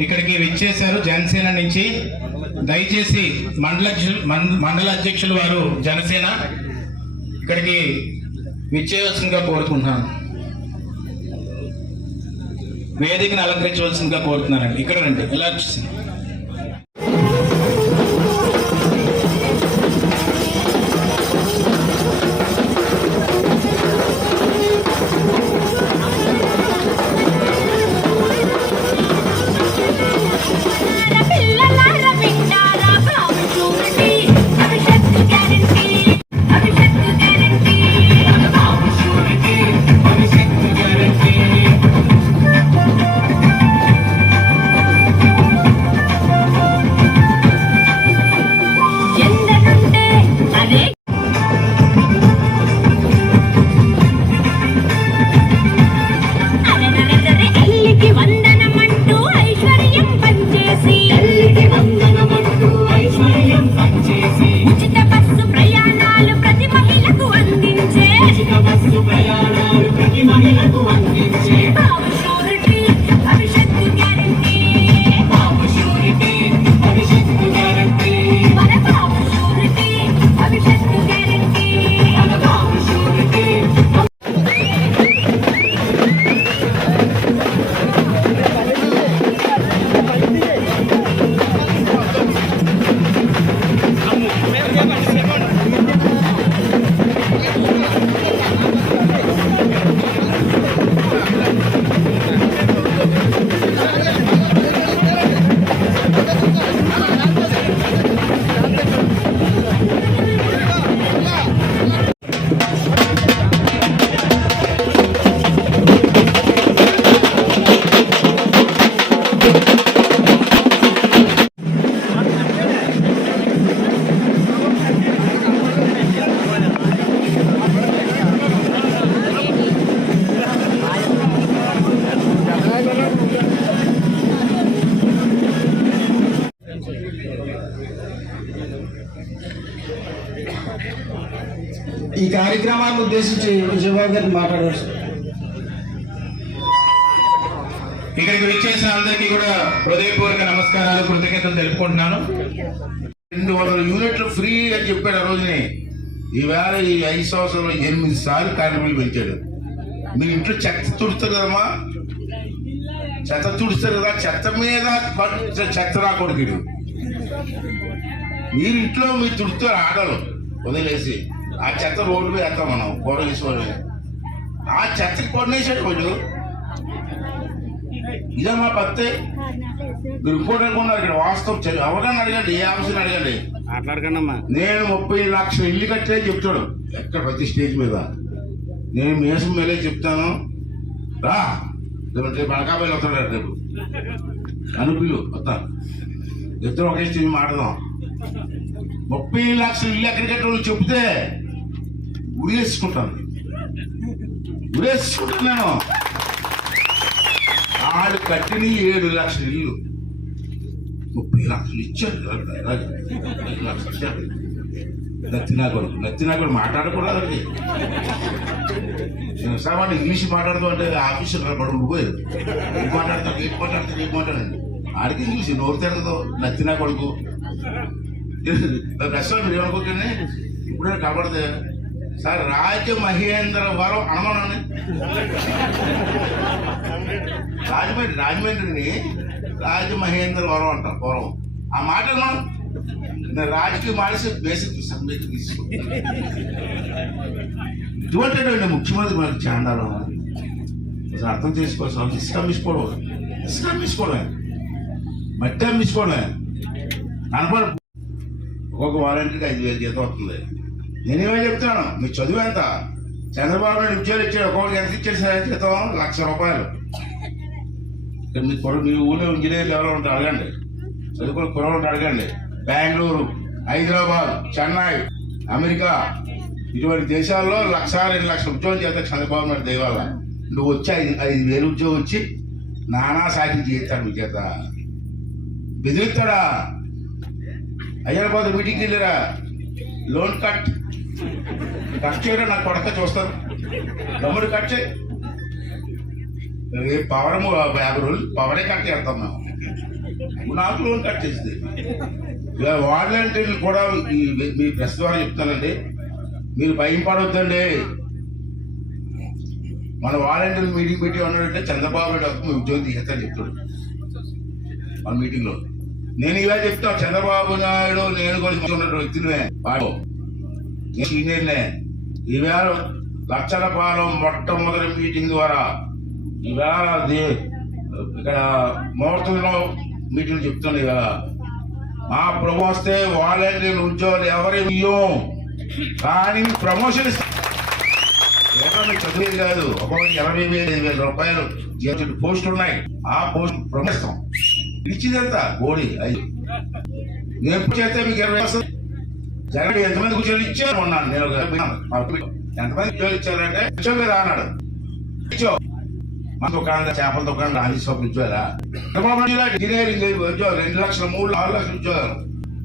ఇక్కడికి విచ్చేశారు జనసేన నుంచి. దయచేసి మండల మండల అధ్యక్షులు వారు జనసేన ఇక్కడికి విచ్చేయవలసిందిగా కోరుకుంటున్నాను. వేదికను అలంకరించవలసిందిగా కోరుతున్నానండి. ఇక్కడ రండి. ఇలా వచ్చేసింది కార్యక్రమాన్ని ఉద్దేశించి విజయబాబు గారిని మాట్లాడారు ఇక్కడికి విచ్చేసిన అందరికీ కూడా హృదయపూర్వక నమస్కారాలు కృతజ్ఞతలు తెలుపుకుంటున్నాను. రెండు వందల యూనిట్లు ఫ్రీ అని చెప్పాడు ఆ రోజునే. ఈవేళ ఈ ఐదు సంవత్సరంలో ఎనిమిది సార్లు కార్యక్రమం పెంచాడు. మీ ఇంట్లో చెత్త తుడుస్తారు కదమ్మా? చెత్త తుడుస్తారు కదా చెత్త మీద చెత్త రాకూడదు మీరు ఇంట్లో మీరు తుడుతారు ఆడలు వదిలేసి. ఆ చెత్త రోడ్డు మీద వేస్తాం మనం వేసుకొని ఆ చెత్తకి కొనేసాడు వాళ్ళు ఇదమ్మా పత్తే. మీరు రిపోర్ట్ అనుకున్నారు ఇక్కడ వాస్తవం. చదివి ఎవరన్నా అడగండి ఏ ఆఫీసర్ అడగండి. మాట్లాడకండమ్మా. నేను ముప్పై లక్షల ఇల్లు కట్టే చెప్తాడు. ఎక్కడ ప్రతి స్టేజ్ మీద? నేను మేసం మేలే చెప్తాను. రా. రేపు అనకాపల్లి వస్తాడు రేపు. అనుకులు వస్తా. ఇద్దరు ఒకే స్టేజ్ మాట్లాడదాం. ముప్పై లక్షల ఇల్లు ఎక్కడ కట్టాలో ఉరేసుకుంటాను. ఉరేసుకుంటాను నేను ఆడు కట్టిన ఏడు లక్షల ఇల్లు. ముప్పై లక్షలు ఇచ్చాడు నచ్చినా కూడా నచ్చినా కూడా కొడుకు. మాట్లాడకూడదు అది సామాన్య ఇంగ్లీష్ మాట్లాడుతూ అంటే ఆఫీసులో నిలబడి ఉండిపోయారు ఏం మాట్లాడతారు ఏం మాట్లాడతారు ఏం మాట్లాడండి ఆడికి ఇంగ్లీష్ నోరు తిరగదు. నచ్చినా కొడుకు. రెస్టారెంట్ మీరు ఏమనుకోకండి ఇప్పుడే కనబడితే సార్ రాజ మహేంద్ర వరం అనమనండి రాజమండ్రి రాజమండ్రిని రాజమహేంద్ర వరం అంటారు పూర్వం ఆ మాట మనం రాజకీయ మానేసి బేసిక్ సబ్జెక్ట్ తీసుకుంటాను ఇటువంటి ముఖ్యమంత్రి మనకు చాండాలు అసలు అర్థం చేసుకోవాల్సిన ఇసుక అమ్మించుకోవడం ఇసుక అమ్మించుకోవడమే మట్టి అమ్మించుకోవడమే కనపడ ఒక్కొక్క వారంటీకి ఐదు వేలు జీతం అవుతుంది నేనేమో చెప్తున్నాను? మీ చదువు ఎంత? చంద్రబాబు నాయుడు ఉద్యోగాలు ఇచ్చాడు ఒక్కొక్కరికి ఎంత ఇచ్చాడు సార్? లక్ష రూపాయలు. మీ కుర మీ ఊళ్ళో ఇంజనీర్లు ఎవరో ఉంటారు అడగండి. చదువుకున్న కుర్రలు అడగండి. బెంగళూరు హైదరాబాద్ చెన్నై అమెరికా. ఇటువంటి దేశాల్లో లక్ష రెండు లక్షల ఉద్యోగం చేస్తే చంద్రబాబు నాయుడు దయవల్ల నువ్వు వచ్చి ఐదు ఐదు వేలు ఉద్యోగం వచ్చి నానా సాకి చేస్తాడు మీ చేత. బెదిరిస్తాడా? హైదరాబాద్ మీటింగ్కి వెళ్ళారా? Loan cut. ఫస్ట్ చేయరా నాకు కొడక చూస్తారు. డబ్బులు కట్ చేయి. ఏ యాభై రోజులు పవరే కట్ చేస్తాం మేము. నాకు లోన్ కట్ చేసింది. ఇక వాలంటీర్లు కూడా మీ ప్రెస్ ద్వారా చెప్తానండి మీరు భయం పడవద్దండి మన వాలంటీర్ మీటింగ్ పెట్టి ఉన్నాడంటే చంద్రబాబు నాయుడు వస్తుంది ఉద్యోగం తీసేస్తాను చెప్తాడు మన మీటింగ్లో నేను ఇలా చెప్తాను చంద్రబాబు నాయుడు నేను కూడా ఉన్న వ్యక్తినే వాడు నేను ఈవేళ లక్షలపాలెం మొట్టమొదటి మీటింగ్ ద్వారా ఈవేళ ఇక్కడ ముహూర్తంలో మీటింగ్ చెప్తుంది కదా మా ప్రభు వస్తే వాలంటీర్ ఉద్యోగాలు ఎవరి ఇయ్యం. కానీ ప్రమోషన్ ఇస్తాం. మీకు చదివేది కాదు. ఒక ఇరవై వేల ఐదు వేల రూపాయలు జీతం పోస్టులు ఉన్నాయి. ఆ పోస్ట్ ప్రమోషన్ ఇచ్చిందంతా కోడి అది నేను ఎప్పుడు చేస్తే మీకు ఇరవై వస్తుంది. జగన్ ఎంతమంది కూర్చొని ఇచ్చారు? ఉన్నాను. నేను ఎంతమంది ఉద్యోగం ఇచ్చారంటే ఇచ్చావు కదా అన్నాడు. ఇచ్చావు మన దుకాణం చేపల దుకాణం రాజీ షాప్ ఉద్యోగాలా చంద్రబాబు ఇంజనీరింగ్ రెండు లక్షల మూడు ఆరు లక్షల ఉద్యోగాలు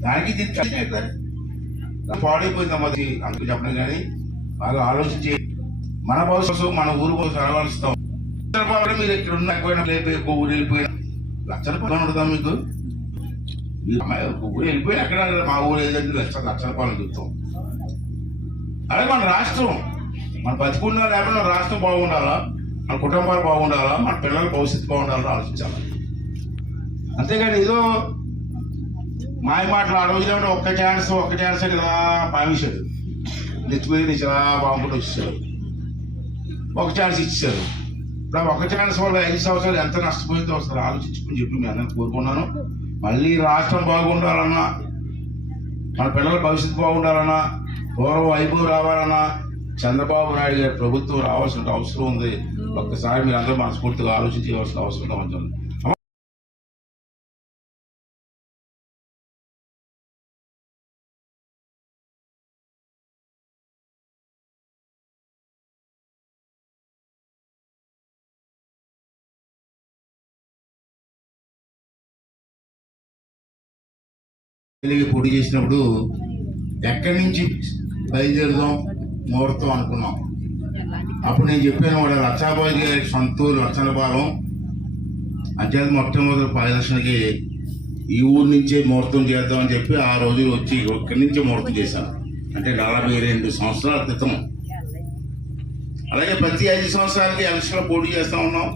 దానికి దీనికి పాడైపోయింది అమ్మది అందుకు చెప్పడం కానీ బాగా ఆలోచించి మన భవిష్యత్తు మన ఊరు కోసం అలవరుస్తాం చంద్రబాబు మీరు ఇక్కడ ఉన్న పోయినా లేకపోయి ఎక్కువ ఊరు వెళ్ళిపోయినా లక్ష రూపాయలు ఉండదా మీకు. ఊరు ఎక్కడ మా ఊరు ఏదంటే లక్ష లక్ష రూపాయలు చూస్తాం. అదే మన రాష్ట్రం మన బతికున్నా లేకపోతే మన రాష్ట్రం బాగుండాలా? మన కుటుంబాలు బాగుండాలా? మన పిల్లల భవిష్యత్తు బాగుండాలని ఆలోచించాలి. అంతేగాని ఏదో మాయ మాటలు ఆ రోజున ఒక్క ఛాన్స్ ఒక్క ఛాన్స్ అని ఇలా పామించాడు. నెచ్చిపోయి నుంచి ఇలా బాగుంటుంది వచ్చేసాడు. ఒక ఛాన్స్ ఇచ్చారు ఇప్పుడు ఒక ఛాన్స్ వల్ల ఐదు సంవత్సరాలు ఎంత నష్టపోయిందో ఒకసారి ఆలోచించుకుని చెప్పి మీ అందరిని కోరుకున్నాను మళ్ళీ రాష్ట్రం బాగుండాలన్నా మన పిల్లల భవిష్యత్తు బాగుండాలన్నా పూర్వం వైభవం రావాలన్నా చంద్రబాబు నాయుడు గారి ప్రభుత్వం రావాల్సిన అవసరం ఉంది. ఒక్కసారి మీరు అందరూ మనస్ఫూర్తిగా ఆలోచించవలసిన అవసరం ఉంటుంది ఎమ్మెల్యేగా పోటీ చేసినప్పుడు ఎక్కడి నుంచి బయలుదేరుదాం ముహూర్తం అనుకున్నాం. అప్పుడు నేను చెప్పాను వాడు లక్షాబాయి గారి సొంతూరు లక్షణపాలెం అత్యంత మొట్టమొదటి పరిదర్శనకి ఈ ఊరు నుంచే ముహూర్తం చేద్దామని చెప్పి ఆ రోజు వచ్చి ఇక్కడి నుంచే ముహూర్తం చేశాను. అంటే నలభై రెండు సంవత్సరాల క్రితం. అలాగే ప్రతి ఐదు సంవత్సరాలకి ఎలక్షన్లో పోటీ చేస్తా ఉన్నాం.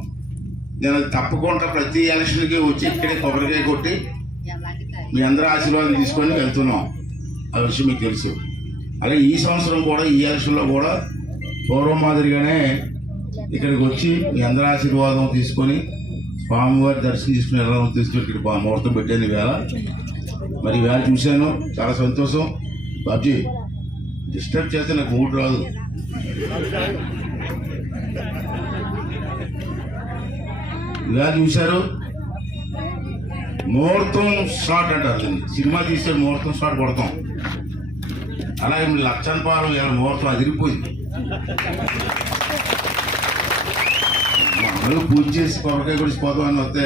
నేను తప్పకుండా ప్రతి ఎలక్షన్కి వచ్చి ఇక్కడే కొబ్బరికాయ కొట్టి మీ అందరూ ఆశీర్వాదం తీసుకొని వెళ్తున్నాం. ఆ విషయం మీకు తెలుసు. అలాగే ఈ సంవత్సరం కూడా ఈ ఎలక్షన్లో కూడా పూర్వం మాదిరిగానే ఇక్కడికి వచ్చి మీ అందరి ఆశీర్వాదం తీసుకొని స్వామివారి దర్శనం తీసుకుని ఎలా తీసుకుని ఇక్కడ బా- ముహూర్తం పెట్టాను ఈవేళ మరి ఈవేళ చూశాను చాలా సంతోషం. బాబ్జీ డిస్టర్బ్ చేస్తే నాకు మూడు రాదు. ఇలా చూశారు ముహూర్తం షాట్ అంటారు దీన్ని. సినిమా తీసే ముహూర్తం షాట్ కొడతాం. అలాగే లక్షల పాలు ఇలా ముహూర్తం అదిరిపోయింది. మామూలుగా పూజ చేసి కొరకాయ కొడిసిపోతాం అని వస్తే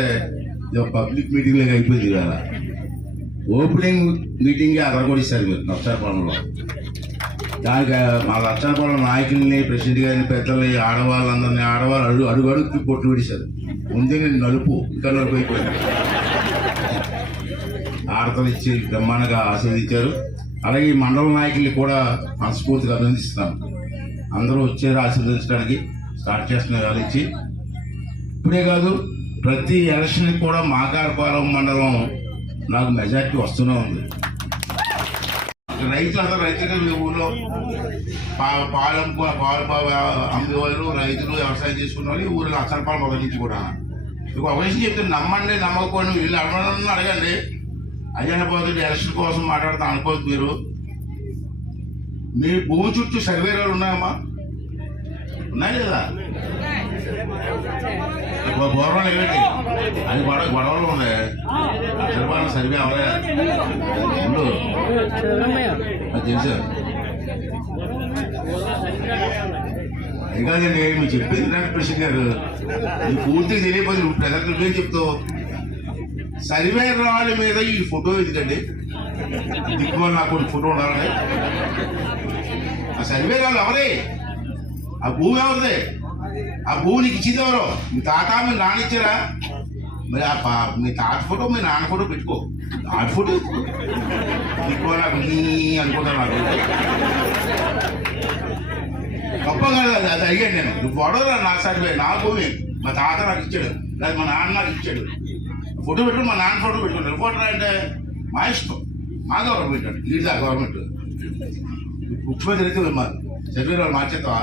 పబ్లిక్ మీటింగ్ లాగా అయిపోయింది ఇవాళ. ఓపెనింగ్ మీటింగ్ అదరగొడిస్తారు మీరు లక్షాపాలెంలో దానికి మా లక్షాపాలెం నాయకుల్ని ప్రెసిడెంట్ గారిని పెద్దల్ని ఆడవాళ్ళందరినీ ఆడవాళ్ళు అడుగు అడుగు అడుగుకి పొట్టు విడిచారు ముందే నలుపు ఇంకా నలుపు అయిపోయింది. హారతలు ఇచ్చి బ్రహ్మాండంగా ఆశీర్వదించారు. అలాగే ఈ మండల నాయకుల్ని కూడా మనస్ఫూర్తిగా అభినందిస్తున్నాను అందరూ వచ్చారు ఆశీర్వదించడానికి స్టార్ట్ చేస్తున్నారు వాళ్ళు ఇచ్చి. ఇప్పుడే కాదు ప్రతి ఎలక్షన్కి కూడా మాకారపాలెం మండలం నాకు మెజార్టీ వస్తూనే ఉంది. రైతులు అందరూ రైతులు మీ ఊళ్ళో పా- పాలెం పాలు పా- అమ్మేవాళ్ళు రైతులు వ్యవసాయం చేసుకున్న వాళ్ళు ఊళ్ళో ఊరిలో అసలపాలు మొదటి నుంచి కూడా. మీకు ఒక విషయం చెప్తే నమ్మండి నమ్మకపోయిన వీళ్ళు అడగడం అడగండి. అజెండా పోతుంది ఎలక్షన్ కోసం మాట్లాడతా అనుకోవద్దు మీరు. మీ భూమి చుట్టూ సర్వేరాలు ఉన్నాయమ్మా? ఉన్నాయి లేదా? ఒక పూర్వం ఏమిటి? అది గొడవ గొడవలు ఉన్నాయి. సరిపాలన సర్వే అవలే ఉండు. అది తెలుసు? అది కాదండి మీరు చెప్పింది నాకు ప్రెసిడెంట్ గారు. నీ పూర్తిగా తెలియపోతే ప్రజలకు నువ్వేం చెప్తావు? సర్వే రాళ్ళ మీద ఈ ఫోటో ఎందుకండి? దిక్కువ నాకు కొన్ని ఫోటో ఉండాలండి. ఆ సర్వే రాళ్ళు ఎవరే? ఆ భూమి ఎవరిదే? ఆ భూమి నీకు ఇచ్చింది ఎవరు? మీ తాత మీ నాన్న ఇచ్చారా? మరి ఆ పా- మీ తాత ఫోటో మీ నాన్న ఫోటో పెట్టుకో. ఆడ ఫోటో. ఎక్కువ నాకు నీ అనుకుంటాను నాకు. గొప్ప కాదు అది అది అడిగాను నేను. నువ్వు గొడవ నా సర్టిఫికేట్ నా భూమి. మా తాత నాకు ఇచ్చాడు. లేదా మా నాన్న నాకు ఇచ్చాడు. ఫోటో పెట్టు మా నాన్న ఫోటో పెట్టుకుని ఫోటో అంటే మా ఇష్టం. మా గవర్నమెంట్ అంటే. ఆ గవర్నమెంట్. ముఖ్యమంత్రి అయితే మా చదివేవాళ్ళు మార్చేస్తావా?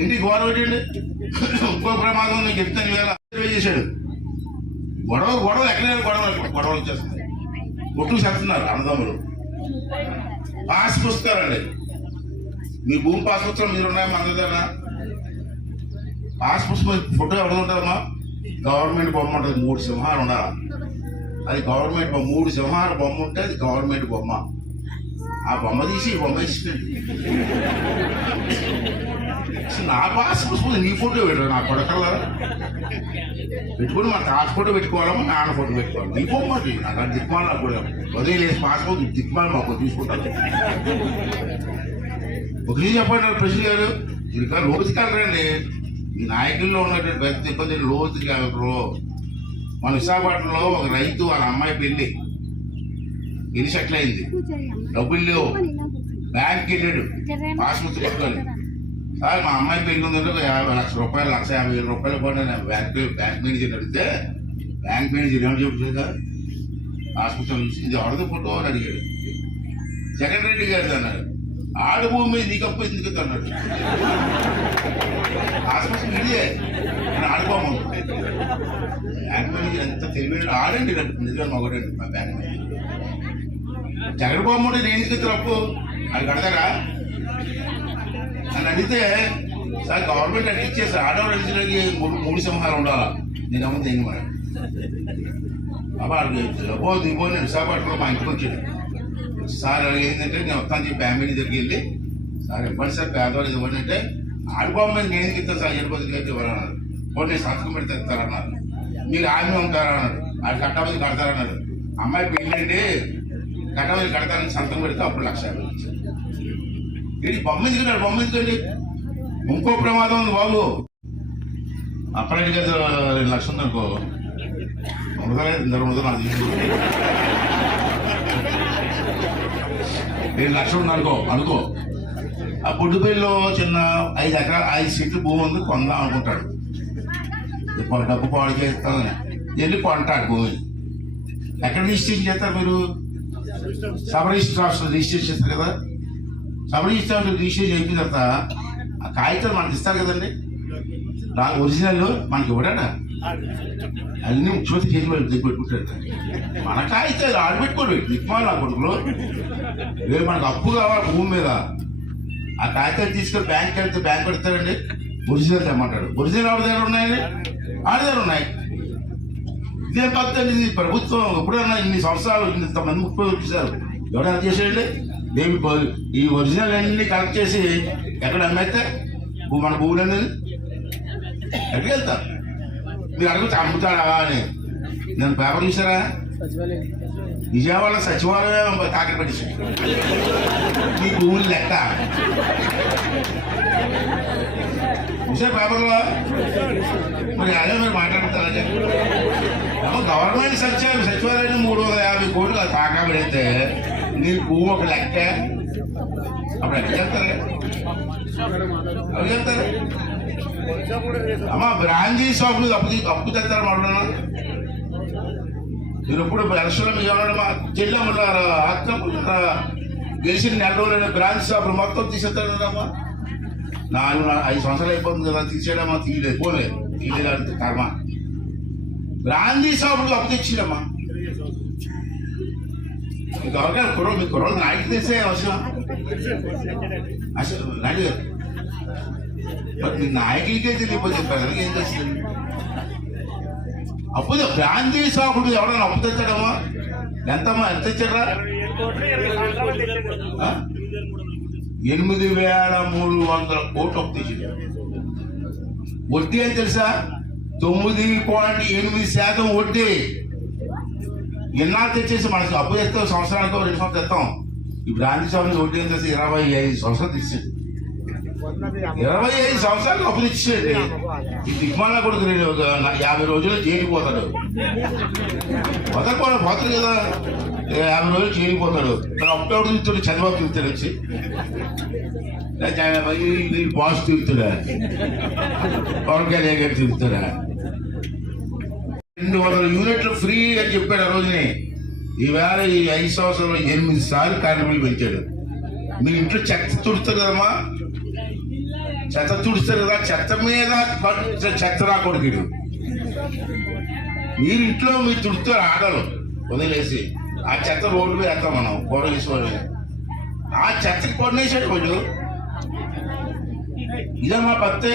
ఏంటి గవర్నమెంట్ అండి ఇంకో ప్రమాదం నేను చెప్తాను ఇవాళ చేశాడు. గొడవ గొడవ ఎక్కడైనా గొడవ గొడవలు వచ్చేస్తుంది కొట్టు చేస్తున్నారు అన్నదమ్ములు. పాస్ పుస్తకాలండి మీ భూమి పాస్ పుస్తకం మీరు ఉన్నాయి మన దగ్గర? పాస్ పుస్తకం ఫోటో ఎవరు ఉంటారమ్మా గవర్నమెంట్ బొమ్మ ఉంటుంది మూడు సింహాలు ఉండాలి. అది గవర్నమెంట్ బొమ్మ మూడు సింహాల బొమ్మ ఉంటే అది గవర్నమెంట్ బొమ్మ. ఆ బొమ్మ తీసి ఈ బొమ్మ ఇచ్చిపోయింది నా పాస్ పుస్తకం నీ ఫోటో పెట్టు నా కొడకల్లా? పెట్టుకుని మా తాత ఫోటో పెట్టుకోవాలమ్మా నాన్న ఫోటో పెట్టుకోవాలి. నీ బొమ్మ అది. నాకు దిక్మాల కూడా ఉదయం లేచి పాస్పోర్ట్ దిక్మాల మాకు తీసుకుంటాను ఒకటి చెప్పండి ప్రశ్న గారు ఇంకా లోతుకి వెళ్ళరండి ఈ నాయకుల్లో ఉన్నటువంటి పెద్ద ఇబ్బంది లోతుకి వెళ్ళరు. మన విశాఖపట్నంలో ఒక రైతు వాళ్ళ అమ్మాయి పెళ్ళి ఇది సెటిల్ అయింది. డబ్బులు లేవు. బ్యాంక్కి వెళ్ళాడు. పాస్బుక్ పట్టుకొని. సార్ మా అమ్మాయి పెళ్ళి ఉందంటే ఒక యాభై లక్ష రూపాయలు లక్ష యాభై వేల రూపాయలు కూడా నేను బ్యాంక్ బ్యాంక్ మేనేజర్ అడిగితే బ్యాంక్ మేనేజర్ ఏమని చెప్తుంది కదా హాస్పిటల్ ఇది ఎవరిది ఫోటో అని అడిగాడు. జగన్ రెడ్డి గారిది అన్నాడు ఆడు భూమి నీకు అప్పు ఎందుకు అన్నాడు. హాస్పిటల్ ఇదే నేను ఆడుకోము బ్యాంక్ మేనేజర్ ఎంత తెలివైన ఆడండి నిజంగా మగడండి మా బ్యాంక్ మేనేజర్ జగన్ నేను ఎందుకు ఇస్తారు అప్పు? అది కడతారా అని అడిగితే సార్ గవర్నమెంట్ అడిగి ఇచ్చేసి ఆడవాళ్ళు అడిగినకి మూడు మూడు సింహాలు ఉండాలా? నేను అమ్మ దేని మరి? అబ్బా అబ్బో దిగో నేను విశాఖపట్నంలో మా ఇంటికి వచ్చాడు సార్ అడిగి ఏంటంటే నేను వస్తాను చెప్పి ఫ్యామిలీ దగ్గరికి వెళ్ళి సార్ ఇవ్వండి సార్ పేదవాళ్ళు ఇవ్వండి అంటే ఆడుకోమని నేను ఎందుకు ఇస్తాను సార్ ఎనపది అయితే ఇవ్వాలన్నారు పోనీ నేను సంతకం పెడితే ఇస్తారన్నారు మీరు ఆమె ఉంటారా అన్నారు ఆడు కట్టబది కడతారన్నారు. అమ్మాయి పెళ్ళండి కట్టబది కడతారని సంతకం పెడితే అప్పుడు లక్ష యాభై ఇచ్చారు ఏంటి బొమ్మ ఎందుకంటే బొమ్మ ఎందుకండి ఇంకో ప్రమాదం ఉంది బాబు. అప్పటికి రెండు లక్షలు ఉంది అనుకో ఉండదలేదు ఇందరు ఉండదు నాకు రెండు లక్షలు ఉంది అనుకో. అనుకో ఆ బొడ్డుపల్లిలో చిన్న ఐదు ఎకరాలు ఐదు సీట్లు భూమి ఉంది కొందాం అనుకుంటాడు. ఇప్పుడు డబ్బు పాడు చేస్తానని. వెళ్ళి కొంటాడు భూమి? ఎక్కడ రిజిస్ట్రేషన్ చేస్తారు మీరు? సబ్ రిజిస్టర్ రిజిస్ట్రేషన్ చేస్తారు కదా. సబ్ రిజిస్టర్ ఆఫీస్లో రిజిస్ట్రేషన్ చేసిన తర్వాత ఆ కాగితాలు మనకి ఇస్తారు కదండి. నా ఒరిజినల్ మనకి ఇవ్వడా? అన్నీ చూసి చేసి వాళ్ళు పెట్టుకుంటారు. మన కాగితాలు ఆడు పెట్టుకోడు. నా కొడుకులు. రేపు మనకు అప్పు కావాలి భూమి మీద. ఆ కాగితాలు తీసుకొని బ్యాంక్ వెళ్తే బ్యాంక్ పెడతారండి ఒరిజినల్ తెమ్మంటాడు. ఒరిజినల్ ఆవిడ దగ్గర ఉన్నాయండి? ఆడ దగ్గర ఉన్నాయి. ఇదే పద్ధతి ఇది ప్రభుత్వం ఎప్పుడైనా ఇన్ని సంవత్సరాలు ఇంతమంది ముప్పై వచ్చేసారు ఎవరైనా చేసేయండి మేము ఈ ఒరిజినల్ అన్ని కలెక్ట్ చేసి ఎక్కడ అమ్మేస్తే? మన భూములు అనేది? ఎక్కడికి వెళ్తారు? మీరు అడుగుతా అమ్ముతాడా అని. నన్ను పేపర్ చూసారా విజయవాడ సచివాలయం తాకట్టు పెట్టేసి. మీ భూములు లెక్క. చూసా పేపర్లో? మరి అదే మీరు మాట్లాడతారా గవర్నమెంట్ సచివాలయం సచివాలయం మూడు వందల యాభై కోట్లు తాకాబడితే మీరు పెడితే నీ భూమి ఒక లెక్క. అప్పుడు ఎక్కడ చెప్తారు? అవి చెప్తారు? అమ్మా బ్రాంజీ షాపులు అప్పు అప్పు తెస్తారు మాట మీరు ఇప్పుడు ఎలక్షన్లో మీరు ఏమన్నాడు మా చెల్లెమ్మలారా ఉన్నారా గెలిచిన నెల రోజులైన బ్రాంచ్ షాపులు మొత్తం తీసేస్తారమ్మా నాలుగు ఐదు సంవత్సరాలు అయిపోతుంది కదా తీసేయడమ్మా తీయలేదు పోలేదు తీయలేదు అంటే కర్మ. బ్రాంజీ షాపులు అప్పు తెచ్చిరమ్మా. మీకు ఎవరికైనా కుర్రోలు మీ కుర్రోలు నాయకు తెచ్చే అవసరం. అసలు నాయుడు మీ నాయకులకే తెలియకపోతే ప్రజలకు ఏం చేస్తుంది అప్పుడు గాంధీ షాపుడు ఎవడన్నా అప్పు తెచ్చాడమ్మా? ఎంతమ్మా? ఎంత తెచ్చాడా ఎనిమిది వేల మూడు వందల కోట్లు అప్పు తెచ్చాడు. వడ్డీ అని తెలుసా? తొమ్మిది పాయింట్ ఎనిమిది శాతం వడ్డీ. ఎన్నా తెచ్చేసి మనకి అప్పు తెస్తాం సంవత్సరానికి రెండు సంవత్సరాలు తెస్తాం. ఈ గాంధీ షాపులు వడ్డీ అని తెలిసి? ఇరవై ఐదు సంవత్సరాలు తెచ్చాడు. ఇరవై ఐదు సంవత్సరాలు అప్పులు ఇచ్చేది ఈ దిగ్మాల కొడుకు నేను ఒక యాభై రోజులు చేరిపోతాడు పోతాడు. కూడా పోతాడు కదా. యాభై రోజులు చేరిపోతాడు పోతాడు. మరి అప్పుడు తిరుగుతాడు చంద్రబాబు తిరుగుతాడు వచ్చి. బాస్ తిరుగుతాడా పవన్ కళ్యాణ్ గారు తిరుగుతాడా రెండు వందల యూనిట్లు ఫ్రీ అని చెప్పాడు ఆ రోజునే. ఈవేళ ఈ ఐదు సంవత్సరంలో ఎనిమిది సార్లు కార్మికులు పెంచాడు. మీ ఇంట్లో చెత్త తుడుతుంది కదమ్మా. చెత్త తుడుస్తారు కదా చెత్త మీద చెత్త రాకూడదు మీరు ఇంట్లో మీరు తుడుతారు ఆడలు వదిలేసి ఆ చెత్త రోడ్డు మీద వేస్తాం మనం కూర వేసుకోవడమే ఆ చెత్తకి కొనేసాడు వాళ్ళు ఇదమ్మా పత్తే.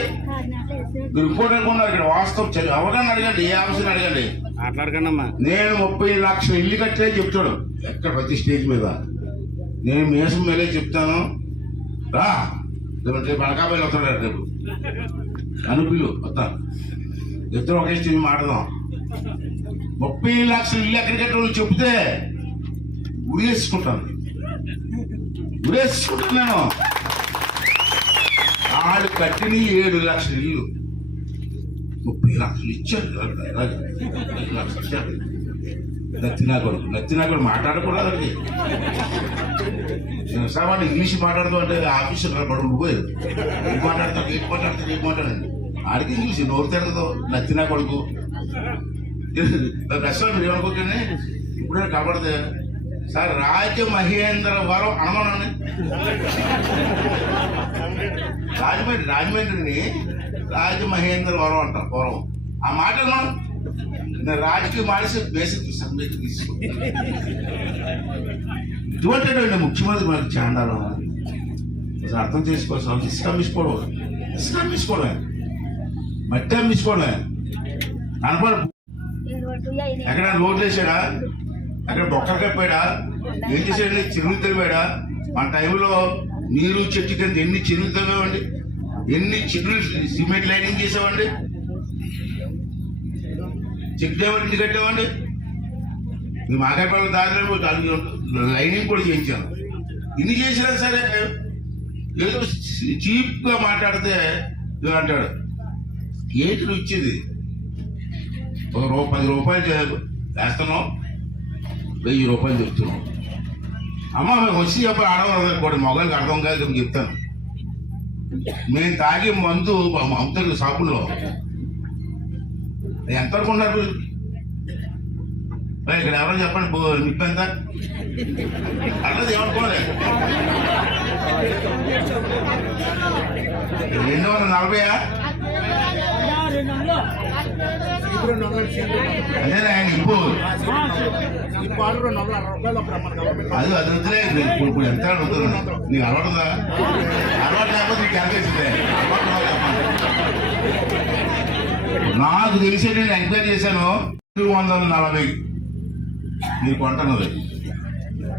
మీరు ఇంకోటి అనుకున్నారు ఇక్కడ వాస్తవం చదివి ఎవరన్నా అడగండి ఏ ఆఫీసర్ అడగండి. మాట్లాడకండి అమ్మా నేను ముప్పై లక్షల ఇల్లు కట్టే చెప్తాడు. ఎక్కడ ప్రతి స్టేజ్ మీద? నేను మేసం మేలే చెప్తాను. రా. రేపు రేపు అనకాపల్లి వస్తాడు రేపు. అనుపిల్లు వస్తా. ఇద్దరు ఒకే స్టేజ్ మాట్లాడదాం. ముప్పై లక్షలు ఇల్లు ఎక్కడ వాళ్ళు చెప్తే ఉరేసుకుంటాను ఉరేసుకుంటాను నేను ఆడు కట్టిన ఏడు లక్షల ఇల్లు. ముప్పై లక్షలు ఇచ్చారు కదా, లక్షలు ఇచ్చారు. నచ్చినా కొడుకు నచ్చినా కూడా మాట్లాడకూడదు అక్కడికి సామాన్ ఇంగ్లీష్ మాట్లాడుతూ అంటే ఆఫీసు పడుకుంటూ పోయారు ఏం మాట్లాడతాడు ఏం మాట్లాడతాడు ఏం మాట్లాడండి ఆడికి ఇంగ్లీష్ నోరు తిరగదు. నచ్చినా కొడుకు. రెస్టారెంట్ మీరు ఏమనుకోకండి? ఇప్పుడే కనబడితే సార్ రాజ మహేంద్ర వరం అనమనండి రాజమండ్రి రాజమండ్రిని రాజ మహేంద్ర వరం అంటారు వరం ఆ మాట మనం రాజకీయ మానేసి బేసిక్ సబ్జెక్ట్ తీసుకో ఇటువంటిటువంటి ముఖ్యమంత్రి మనకు చాండాలం అసలు అర్థం చేసుకోవాలి ఇసుక అమ్మించుకోవడం ఇసుక అమ్మించుకోవడమే మట్టి అమ్మించుకోవడమే కనపడ ఎక్కడ రోడ్లు వేసాడా? అక్కడ బొక్కలు కప్పాడా ఏం చేసాడు? చెరువులు తవ్వాడా మన టైంలో నీరు చెట్టు కింద ఎన్ని చెరువులు తవ్వామండి? ఎన్ని చెరువులు సిమెంట్ లైనింగ్ చేసామండి? చెక్ డ్యామ్ కట్టామండి మీ మాకాయపల్లి దారిలో లైనింగ్ కూడా చేయించాను ఇన్ని చేసినా సరే ఏదో చీప్గా మాట్లాడితే అంటాడు? ఏంటి నువ్వు ఇచ్చేది. ఒక రూ పది రూపాయలు చే- వేస్తున్నాం. వెయ్యి రూపాయలు చెప్తున్నాం. అమ్మ మేము వచ్చి చెప్పి ఆడవాళ్ళు కూడా మొగలకి అర్థం కాదు చెప్తాను. మేము తాగే మందు అమ్ముతారు షాపుల్లో ఎంతవరకు ఉన్నారు? ఇక్కడ ఎవరో చెప్పండి బో- నిప్పు ఎంత? అన్నది ఏమనుకోలే. రెండు వందల నలభైయా అదేనా నిప్పు అది అది వద్దులే ఇప్పుడు ఇప్పుడు ఎంత అడుగుతున్నా నీకు అలవాటుందా అలవాటు లేకపోతే నీకు ఎంత ఇస్తుంది అలవాటు నాకు తెలిసి నేను ఎంక్వైరీ చేశాను. రెండు వందల నలభై. మీరు కొంటున్నది.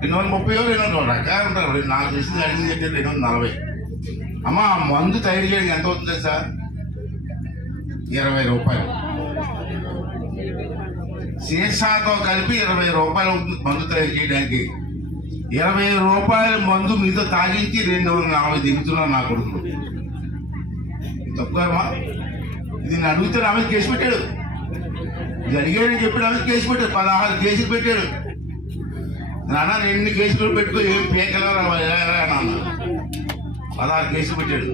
రెండు వందల ముప్పై రెండు వందల రకాలు ఉంటారు నాకు తెలిసింది అడిగింది ఏంటంటే రెండు వందల నలభై. అమ్మ మందు తయారు చేయడానికి ఎంత అవుతుంది సార్ ఇరవై రూపాయలు. సీసాతో కలిపి ఇరవై రూపాయలు అవుతుంది మందు తయారు చేయడానికి. ఇరవై రూపాయల మందు మీతో తాగించి రెండు వందల నలభై దిగుతున్నాను నా కొడుకు తక్కువమ్మా ఇది నేను అడుగుతాను ఆమె కేసు పెట్టాడు. ఇది అడిగాడని చెప్పి ఆమె కేసు పెట్టాడు పదహారు కేసులు పెట్టాడు. నాన్న ఎన్ని కేసులు పెట్టుకో ఏం పేకలరా నాన్న? పదహారు కేసులు పెట్టాడు.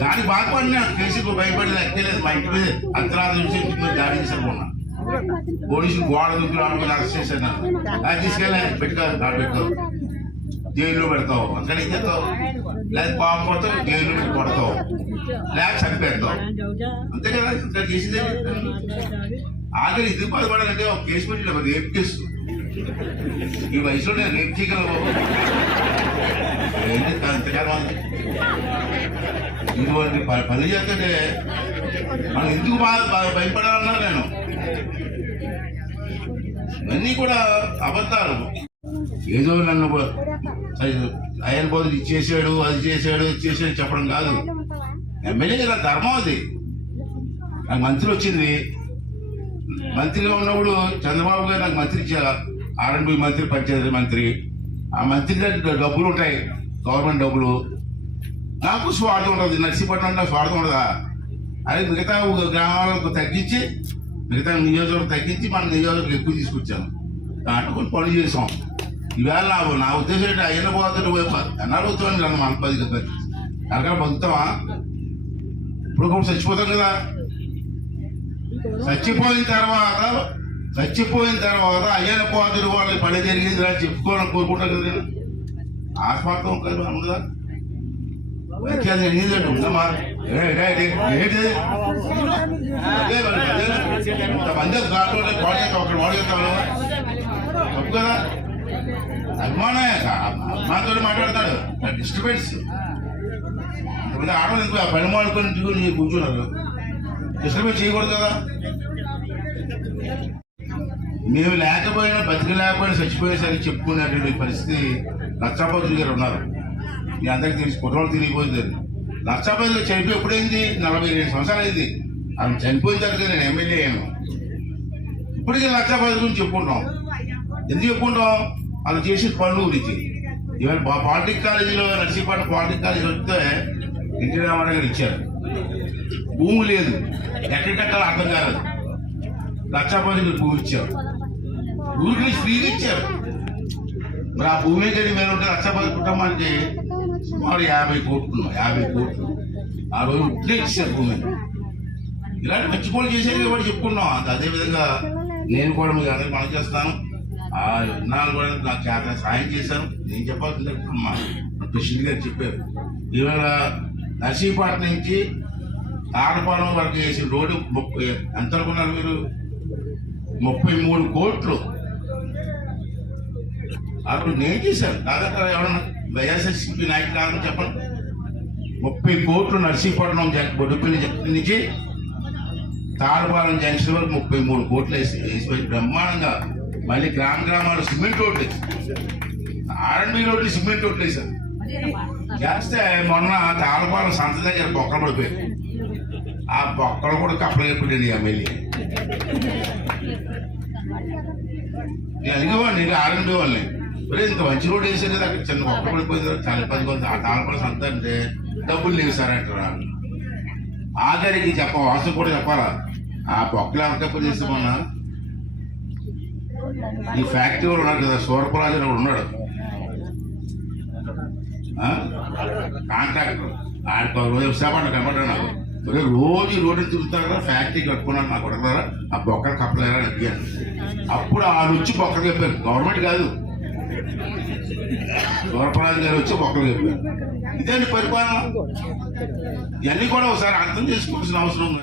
దానికి బాధపడినా కేసుకు భయపడి ఎక్కలేదు మా ఇంటి మీద అర్ధరాత్రి నుంచి ఇంటి మీద దాడి చేశాను పోలీసులు గోడ దుక్కులు ఆడుకుని అరెస్ట్ చేశాను అది తీసుకెళ్ళి పెట్టుకో దాడి పెట్టుకో జైల్లో పెడతావు అక్కడికి చేస్తావు? లేదా పాపం పోతావు జైల్లో పెట్టి కొడతావు. లేక చనిపెడతావు అంతే కదా ఇక్కడ చేసిందే ఆఖరి ఇది బాధపడాలంటే ఒక కేసు పెట్టి రేప్ కేసు ఈ వయసులో నేను రేప్ చేయగలను ఏంటి అంతకాలం ఇటువంటి పని చేస్తుంటే మనం ఎందుకు బాధ బా- భయపడాలన్నా నేను? ఇవన్నీ కూడా అబద్ధాలు. ఏదో నన్ను ఆయన బదులు ఇది చేశాడు అది చేశాడు ఇది చేశాడు చెప్పడం కాదు. ఎమ్మెల్యే కదా ధర్మం అది. నాకు మంత్రి వచ్చింది. మంత్రిగా ఉన్నప్పుడు చంద్రబాబు గారు నాకు మంత్రి ఇచ్చారు. ఆర్ఎండ్బి మంత్రి పంచాయతీ మంత్రి. ఆ మంత్రి దగ్గర డబ్బులు ఉంటాయి. గవర్నమెంట్ డబ్బులు. నాకు స్వార్థం ఉంటుంది నర్సీపట్నం అంటే స్వార్థం ఉండదా? అదే మిగతా గ్రామాలకు తగ్గించి మిగతా నియోజకవర్గం తగ్గించి మన నియోజకవర్గం ఎక్కువ తీసుకొచ్చాను దాంట్లో కొన్ని పనులు చేసాం. ఇవాళ నా నా ఉద్దేశం ఏంటి? అయిన పోతాడు అన్నారు అవుతామని మన పది కదా అక్కడ బతుకుతావా ఇప్పుడు కూడా చచ్చిపోతాం కదా. చచ్చిపోయిన తర్వాత చచ్చిపోయిన తర్వాత అయ్యన పోతుడు వాళ్ళకి పని జరిగింది అని చెప్పుకోవాలని కోరుకుంటాం కదా ఆత్మార్థం కలిపి ఉండదా వైద్యాలు జరిగిందంటే ఉందమ్మా ఏ, ఏ, ఇంతమంది దాంట్లో ఒకటి వాడేస్తాను తప్పు కదా. అభిమానే అభిమానంతో మాట్లాడతాడు. డిస్టర్బెన్స్. ఇప్పుడు ఆడవాళ్ళు ఎందుకు ఆ పని మాడుకొని ఇంటికి కూర్చున్నారు? డిస్టర్బెన్స్ చేయకూడదు కదా. మేము లేకపోయినా బతికి లేకపోయినా చచ్చిపోయేసరికి చెప్పుకునేటువంటి పరిస్థితి లక్షాపతి గారు ఉన్నారు. మీ అందరికి తెలిసి కుట్రలు తిరిగిపోయింది. అది చనిపోయి ఎప్పుడైంది? నలభై రెండు సంవత్సరాలు అయింది. ఆమె చనిపోయిన తర్వాత నేను ఎమ్మెల్యే అయ్యాను. ఇప్పటికీ లక్షాపతి గురించి చెప్పుకుంటాం ఎందుకు చెప్పుకుంటాం వాళ్ళు చేసిన పనుల గురించి. ఇవాళ పా- పాలిటిక్ కాలేజీలో నర్సీపట్నం పాలిటిక్ కాలేజీ వస్తే ఎన్టీ రామారావు గారు ఇచ్చారు. భూమి లేదు. ఎక్కడ అర్థం కాలేదు. లక్షాపతికి భూమి ఇచ్చారు. ఊరికి ఫ్రీగా ఇచ్చారు. మరి ఆ భూమి గడి మీద ఉంటే లక్షాపతి కుటుంబానికి సుమారు యాభై కోట్లు యాభై కోట్లు. ఆ రోజు ఉట్లే ఇచ్చారు భూమి. ఇలాంటి మంచి పనులు చేసేది కూడా చెప్పుకున్నాం. అంత అదే విధంగా నేను కూడా మీకు అందరికి పని చేస్తాను. ఆ విన్నాళ్ళు కూడా నాకు చేత సాయం చేశాను. నేను చెప్పాల్సింది మా ప్రెసిడెంట్ గారు చెప్పారు. ఇవాళ నర్సీపట్నం నుంచి తాడపాలెం వరకు వేసిన రోడ్డు ముప్పై ఎంత అనుకున్నారు మీరు? ముప్పై మూడు కోట్లు. అప్పుడు నేను చేశాను. దాదాపు ఎవరన్నా వైఎస్ఆర్సీపీ నాయకులు కాదని చెప్పండి. ముప్పై కోట్లు నర్సీపట్నం జన్- బొడ్డుపల్లి నుంచి తాడపాలెం జంక్షన్ వరకు ముప్పై మూడు కోట్లు వేసి వేసి బ్రహ్మాండంగా మళ్ళీ గ్రామ గ్రామాలు సిమెంట్ రోడ్లు వేసి ఆర్ఎండ్బి రోడ్లు సిమెంట్ రోడ్లు వేసారు చేస్తే మొన్న తాళపాలెం సంత దగ్గర బొక్కలు పడిపోయాయి. ఆ బొక్కలు కూడా కప్పలేపడండి ఎమ్మెల్యే. నేను అడిగేవాడిని నేను ఆర్ఎండ్బి వాళ్ళని ఇంత మంచి రోడ్ వేసారు కదా అక్కడ చిన్న బొక్క పడిపోయింది చాలా పది కొంత ఆ తాళపాలెం సంత అంటే డబ్బులు లేవు సార్ అంటారా ఆఖరికి చెప్ప వాసు కూడా చెప్పాలా? ఆ బొక్కలు ఎవరికప్పుడు చేస్తామన్నా ఈ ఫ్యాక్టరీ వాళ్ళు ఉన్నాడు కదా సూరపరాజు ఉన్నాడు. కాంట్రాక్టర్ ఆడికి రోజు వస్తామంట కనబడ్డాడు నాకు. ఒరే రోజు రోడ్డు తిరుగుతారు? కదా ఫ్యాక్టరీ కట్టుకున్నాను నాకు కొడతారా ఆ బొక్కలు కప్పలేరా అని అడిగాను. అప్పుడు ఆ వచ్చి బొక్కలు చెప్పారు గవర్నమెంట్ కాదు. సూరపరాజు గారు వచ్చి బొక్కలు చెప్పారు ఇదండి పరిపాలన? ఇవన్నీ కూడా ఒకసారి అర్థం చేసుకోవాల్సిన అవసరం ఉంది.